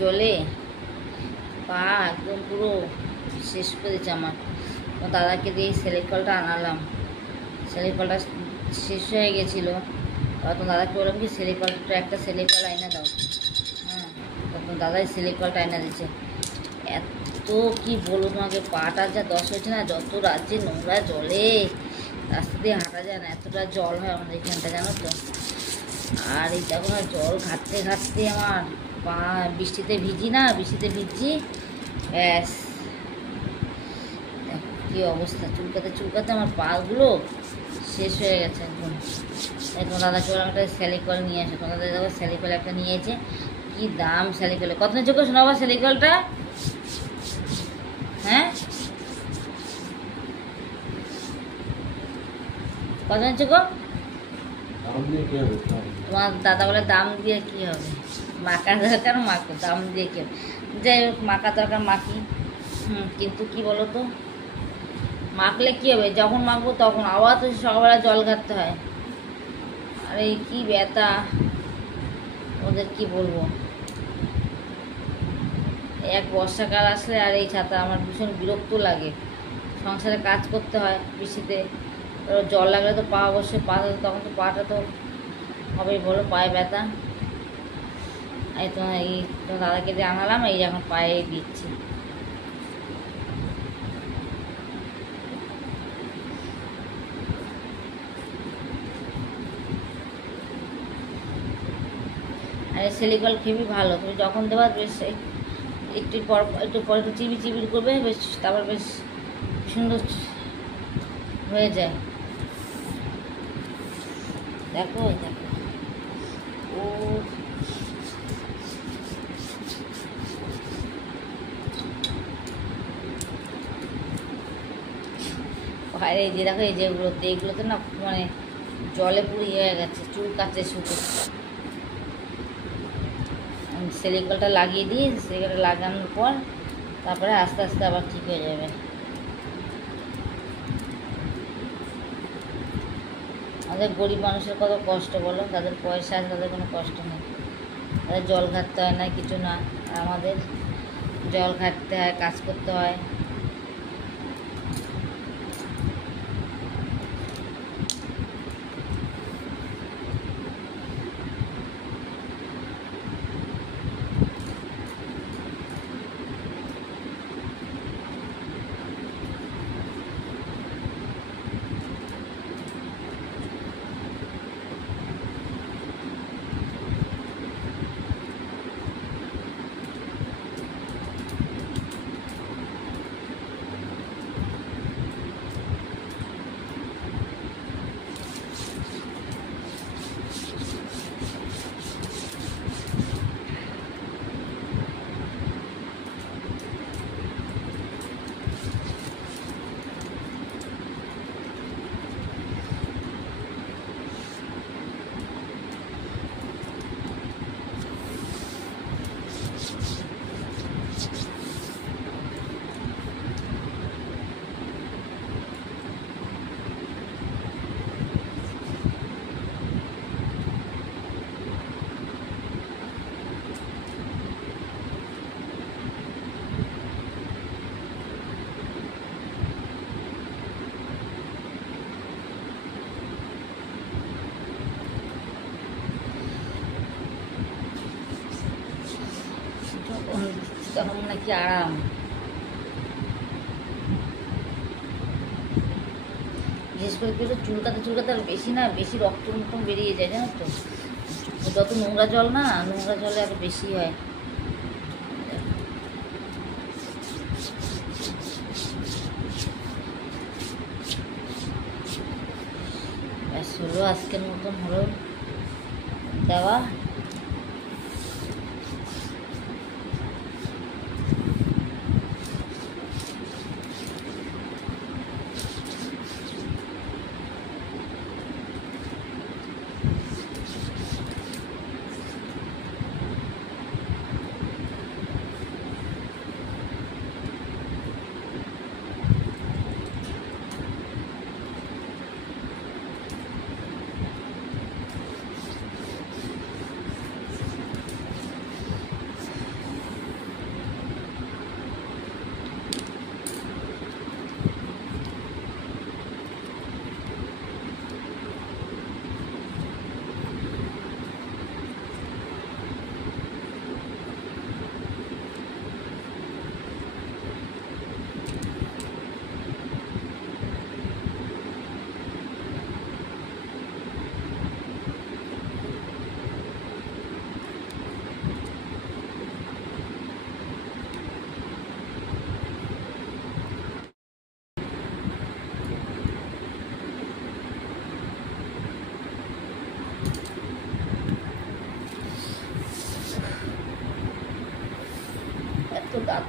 জলে পা একদম পুরো শেষ করে দিচ্ছে আমার। তো দাদাকে দিয়ে সেলিকলটা আনালাম। সেলিকলটা শেষ হয়ে গেছিলো, তখন দাদাকে বললাম কি সেলিকলটা একটা সেলিকল আইনা দাও। হ্যাঁ, তখন দাদাই সেলিকলটা আইনা দিচ্ছে। এত কি বলবো তোমাকে, পাটা যা দশ হয়েছে না, যত রাজ্যে নোংরা জলে রাস্তা দিয়ে হাঁটা যায় না, এতটা জল হয় আমাদের এখানটা, জানো তো। আর এই দেখো না, জল ঘাটতে ঘাটতে আমার পা, বৃষ্টিতে ভিজি না, বৃষ্টিতে ভিজছি, ব্যাস কী অবস্থা, চুলকাতে চুলকাতে আমার পাগুলো শেষ হয়ে গেছে একদম। এখন দাদাকে বললাম একটা স্যালিকল নিয়ে আসে, তোমাদের দেখো স্যালিকল একটা নিয়েছে, কি দাম স্যালিকলে। কত নিচ্ছে গো শোনাবা স্যালিকলটা? হ্যাঁ, কত নিচ্ছে গো? তোমার দাদা বলে দাম দিয়ে কী হবে, মাকা দরকার মাখো, দাম দিয়ে কী হবে। যাই হোক, মাকা দরকার মাখি। কিন্তু কি বলো তো, মাখলে কী হবে, যখন মাখবো তখন আবার তো সকালবেলা জল ঘাটতে হয়। আর এই কী ব্যথা ওদের, কি বলবো। এক বর্ষাকাল আসলে আর এই ছাতা আমার ভীষণ বিরক্ত লাগে। সংসারে কাজ করতে হয় বৃষ্টিতে, জল লাগলে তো পা অবশ্যই, পা তখন তো পাটা তো হবেই বলো, পায়ে ব্যথা। এই তো দাদাকে দিয়ে আনালাম, এই এখন পায়ে দিচ্ছি। আর এই সেলিকল খেবি ভালো, তুমি যখন দেবা বেশ একটু পর একটু চিবি চিবি করবে, বেশ তারপর বেশ সুন্দর হয়ে যায়। দেখো দেখো, ও বাইরে যে দেখো, এই যেগুলোতে, এইগুলোতে না মানে জলে পুরো ইয়ে হয়ে গেছে, চুল কাচ্ছে শুধু। সেলিকলটা লাগিয়ে দিই, সেলিকলটা লাগানোর পর তারপরে আস্তে আস্তে আবার ঠিক হয়ে যাবে। আমাদের গরিব মানুষের কত কষ্ট বলো, তাদের পয়সা আছে, তাদের কোনো কষ্ট নেই, তাদের জল ঘাটতে হয় না, কিছু না। আর আমাদের জল ঘাটতে হয়, কাজ করতে হয়। তখন নাকি আরাম। বিশেষ করে কি চুলকাতে চুলকাতে আর বেশি না, বেশি রক্ত মতন বেরিয়ে যায়, জানো তো। যত নোংরা জল না, নোংরা জলে আরো বেশি হয়। ব্যাস হলো, আজকের মতন হলো দেওয়া।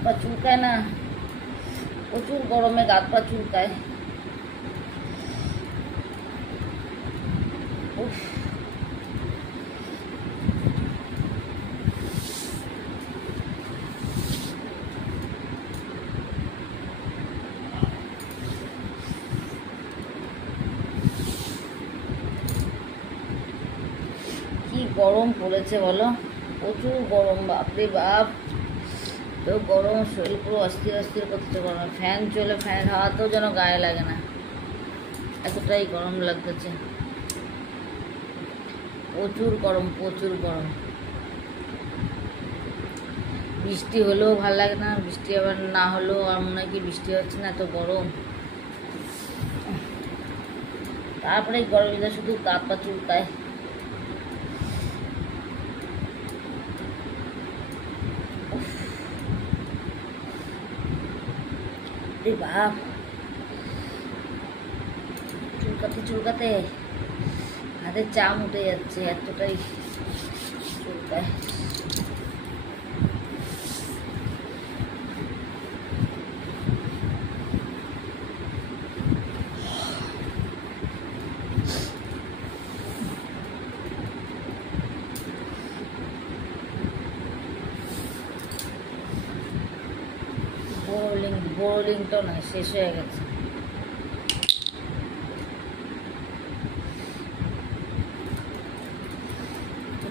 পা চুলকায় না, প্রচুর গরমে হাত পা চুলকায়। উফ, কি গরম পড়েছে বলো, প্রচুর গরম, বাপরে বাপ। তো গরম, শরীর পুরো অস্থির অস্থির করতে গরম, ফ্যান চলে, ফ্যানের হাওয়াতেও যেন গায়ে লাগে না, এতটাই গরম লাগতেছে। প্রচুর গরম, প্রচুর গরম। বৃষ্টি হলেও ভালো লাগে না, বৃষ্টি আবার না হলেও আর মনে হয় কি বৃষ্টি হচ্ছে না, এত গরম। তারপরে গরমে শুধু গা পা চুলকায়। বাপ, চুলকাতে চুলকাতে হাতের চাম উঠে যাচ্ছে, এতটাই চুলকায়। বোরোলিংটা না শেষ হয়ে গেছে।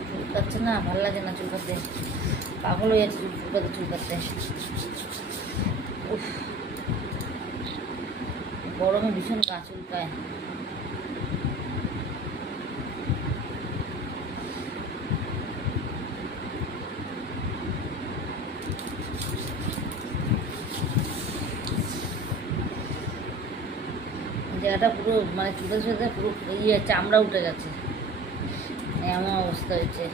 চুলকাচ্ছে না, ভালো লাগে না চুলকাতে, পাগল হয়ে যাচ্ছে চুলকাতে চুলকাতে। উফ, গরমে ভীষণ গা চুলকায়। জায়গাটা পুরো মানে চুলকাতে চুলকাতে পুরো চামড়া উঠে গেছে, এমন অবস্থা হয়েছে।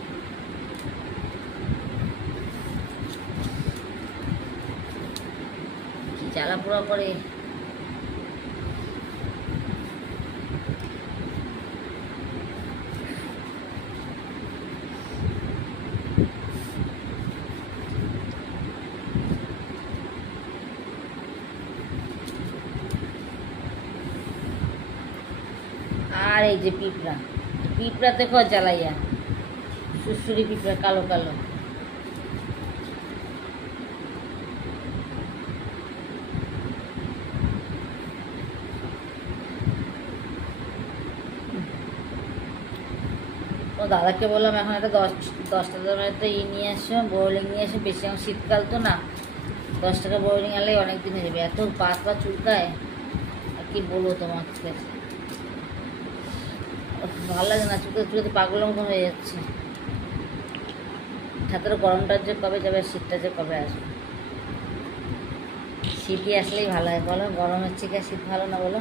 কি জ্বালা পোড়া করে। আর এই যে পিঁপড়া, পিঁপড়া দেখো জ্বালাইয়া, সুসুরি পিঁপড়া, কালো কালো। ও দাদাকে বললাম এখন একটা 10 দামের একটা নিয়ে আসো, বোরোলিং নিয়ে আসো, বেশি এখন শীতকাল তো না, 10 টাকা বোরোলিং আনলে অনেক দিন হয়ে যাবে। এত পা পা চুলকায়, আর কি বলবো তোমাকে, ভালো লাগে না, চুলকাতে চুলকাতে পাগলের মতো হয়ে যাচ্ছে। ছাত্র গরমটা যে কবে যাবে, শীতটা যে কবে আসবে। শীতই আসলেই ভালো হয় বলো, গরমের থেকে শীত ভালো না বলো।